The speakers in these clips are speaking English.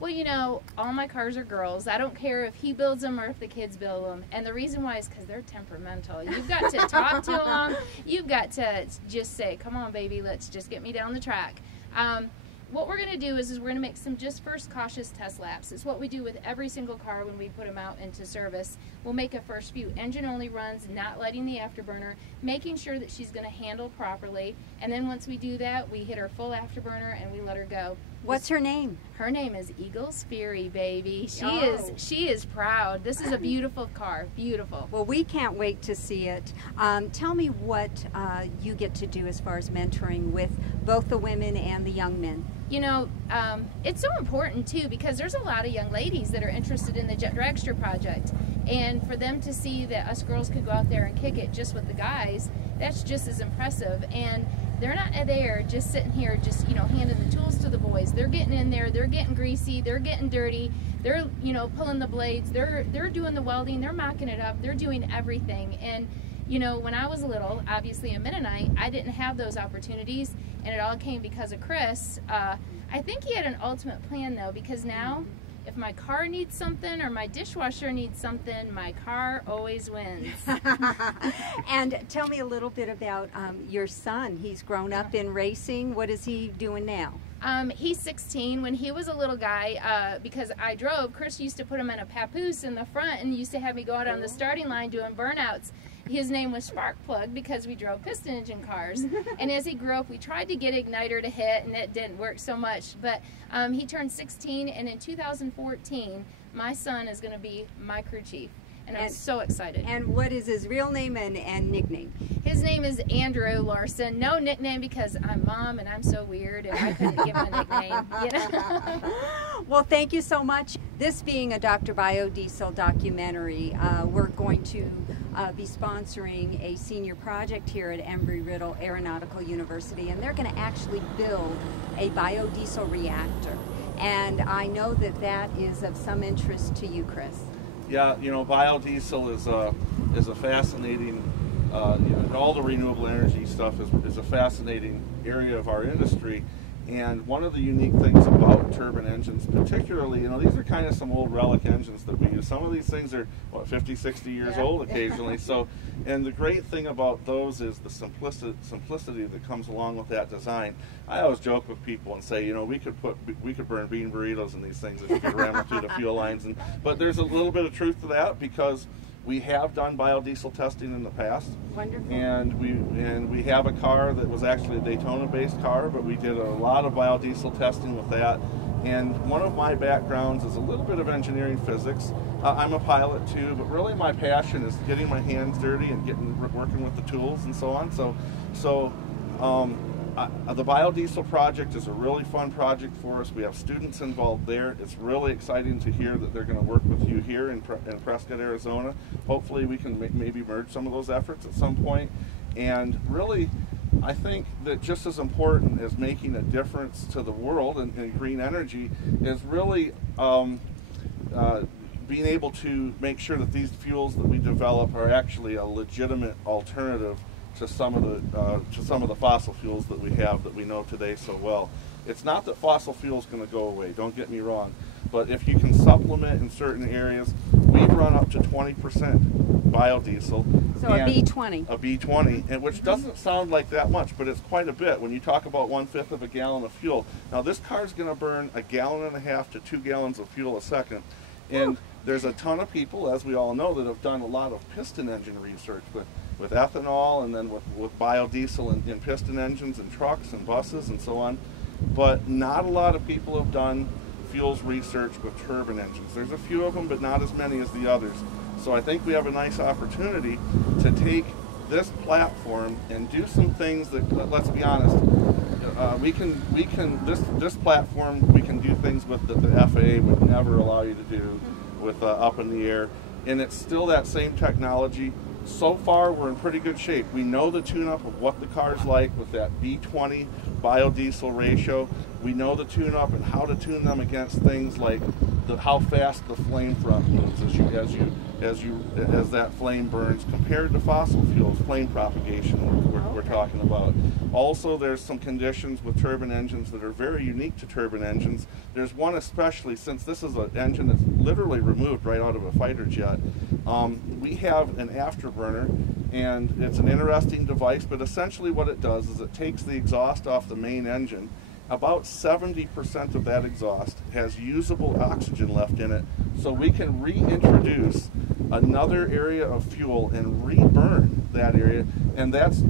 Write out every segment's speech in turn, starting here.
Well, you know, all my cars are girls. I don't care if he builds them or if the kids build them. And the reason why is because they're temperamental. You've got to talk to them. You've got to just say, come on, baby, let's just get me down the track. What we're going to do is we're going to make some just first cautious test laps. It's what we do with every single car when we put them out into service. We'll make a first few engine only runs, not lighting the afterburner, making sure that she's going to handle properly. And then once we do that, we hit her full afterburner and we let her go. What's her name? Her name is Eagles Fury, baby. She is proud. This is a beautiful car, beautiful. Well, we can't wait to see it. Tell me what you get to do as far as mentoring with both the women and the young men. You know, it's so important too because there's a lot of young ladies that are interested in the Jet Dragster project, and for them to see that us girls could go out there and kick it just with the guys, that's just as impressive. And they're not there just sitting here just, you know, handing the tools to the boys. They're getting in there, they're getting greasy, they're getting dirty, they're, you know, pulling the blades, they're doing the welding, they're mocking it up, they're doing everything. And you know, when I was little, obviously a Mennonite, I didn't have those opportunities, and it all came because of Chris. I think he had an ultimate plan though, because now if my car needs something or my dishwasher needs something, my car always wins. And tell me a little bit about your son. He's grown up in racing. What is he doing now? He's 16. When he was a little guy, because I drove, Chris used to put him in a papoose in the front and used to have me go out on the starting line doing burnouts. His name was Sparkplug because we drove piston engine cars. And as he grew up, we tried to get igniter to hit, and it didn't work so much. But he turned 16, and in 2014, my son is going to be my crew chief. And I'm so excited. And what is his real name and nickname? His name is Andrew Larson. No nickname because I'm mom and I'm so weird and I couldn't give him a nickname. You know? Well, thank you so much. This being a Dr. Biodiesel documentary, we're going to be sponsoring a senior project here at Embry-Riddle Aeronautical University, and they're going to actually build a biodiesel reactor. And I know that that is of some interest to you, Chris. Yeah, you know, biodiesel is a fascinating, you know, all the renewable energy stuff is a fascinating area of our industry. And one of the unique things about turbine engines, particularly, you know, these are kind of some old relic engines that we use. Some of these things are, what, 50, 60 years old occasionally. So, and the great thing about those is the simplicity that comes along with that design. I always joke with people and say, you know, we could burn bean burritos in these things if you could ram them through the fuel lines. But there's a little bit of truth to that because we have done biodiesel testing in the past. Wonderful. And we have a car that was actually a Daytona-based car, but we did a lot of biodiesel testing with that. And one of my backgrounds is a little bit of engineering physics. I'm a pilot too, but really my passion is getting my hands dirty and working with the tools and so on. The biodiesel project is a really fun project for us. We have students involved there. It's really exciting to hear that they're going to work with you here in Prescott, Arizona. Hopefully we can maybe merge some of those efforts at some point. And really, I think that just as important as making a difference to the world in green energy is really being able to make sure that these fuels that we develop are actually a legitimate alternative to some of the fossil fuels that we have that we know today so well. It's not that fossil fuels going to go away, don't get me wrong, but if you can supplement in certain areas, we've run up to 20% biodiesel. So a B20. A B20, and which doesn't sound like that much, but it's quite a bit when you talk about 1/5 of a gallon of fuel. Now this car's going to burn 1.5 gallons to 2 gallons of fuel a second, and there's a ton of people, as we all know, that have done a lot of piston engine research with ethanol and then with biodiesel in piston engines and trucks and buses and so on. But not a lot of people have done fuels research with turbine engines. There's a few of them, but not as many as the others. So I think we have a nice opportunity to take this platform and do some things that, let's be honest, this platform we can do things with that the FAA would never allow you to do with up in the air, and it's still that same technology. So far we're in pretty good shape. We know the tune-up of what the car's like with that B20 biodiesel ratio. We know the tune-up and how to tune them against things like how fast the flame front moves as that flame burns compared to fossil fuels, flame propagation we're talking about. Also, there's some conditions with turbine engines that are very unique to turbine engines. There's one especially, since this is an engine that's literally removed right out of a fighter jet. We have an afterburner, and it's an interesting device, but essentially what it does is it takes the exhaust off the main engine. About 70% of that exhaust has usable oxygen left in it, so we can reintroduce another area of fuel and reburn that area, and that's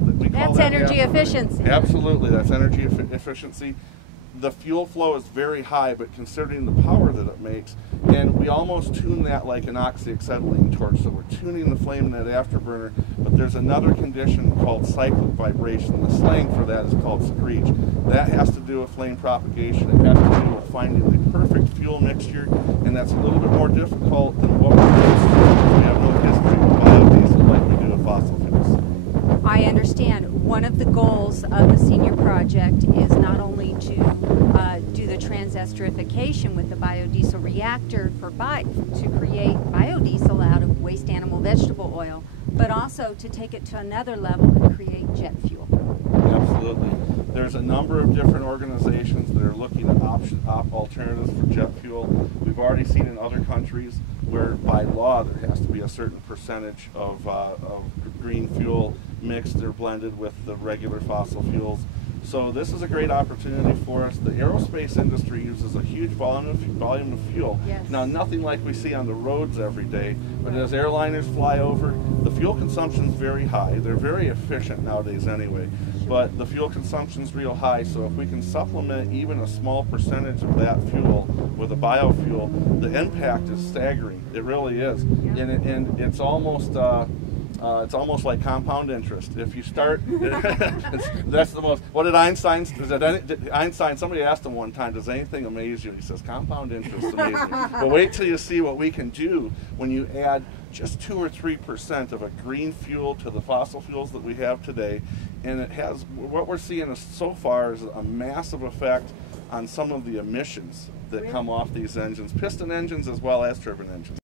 energy efficiency. Absolutely, that's energy efficiency. The fuel flow is very high, but considering the power that it makes, and we almost tune that like an oxyacetylene torch, so we're tuning the flame in that afterburner, but there's another condition called cyclic vibration. The slang for that is called screech. That has to do with flame propagation. It has to do with finding the perfect fuel mixture, and that's a little bit more difficult than what we're used to. We have no history with biodiesel like we do with fossil fuels. I understand. One of the goals of the senior project is not only to do the transesterification with the biodiesel reactor to create biodiesel out of waste animal vegetable oil, but also to take it to another level and create jet fuel. Absolutely. There's a number of different organizations that are looking at alternatives for jet fuel. We've already seen in other countries where by law there has to be a certain percentage of green fuel mixed or blended with the regular fossil fuels. So this is a great opportunity for us. The aerospace industry uses a huge volume of fuel. Yes. Now, nothing like we see on the roads every day, but as airliners fly over, the fuel consumption is very high. They're very efficient nowadays anyway, but the fuel consumption is real high, so if we can supplement even a small percentage of that fuel with a biofuel, the impact is staggering. It really is. Yeah. And it's almost like compound interest. If you start, that's the most. What did Einstein? Somebody asked him one time, "Does anything amaze you?" He says, "Compound interest amazes me." But wait till you see what we can do when you add just 2 or 3% of a green fuel to the fossil fuels that we have today, and it has. What we're seeing so far is a massive effect on some of the emissions that come off these engines, piston engines as well as turbine engines.